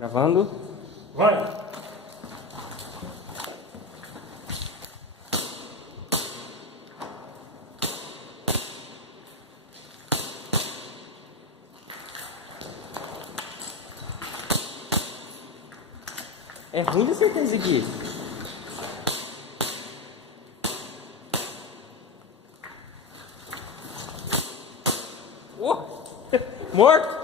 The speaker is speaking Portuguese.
Gravando. Vai! É ruim de acertar isso aqui. Oh! Morto!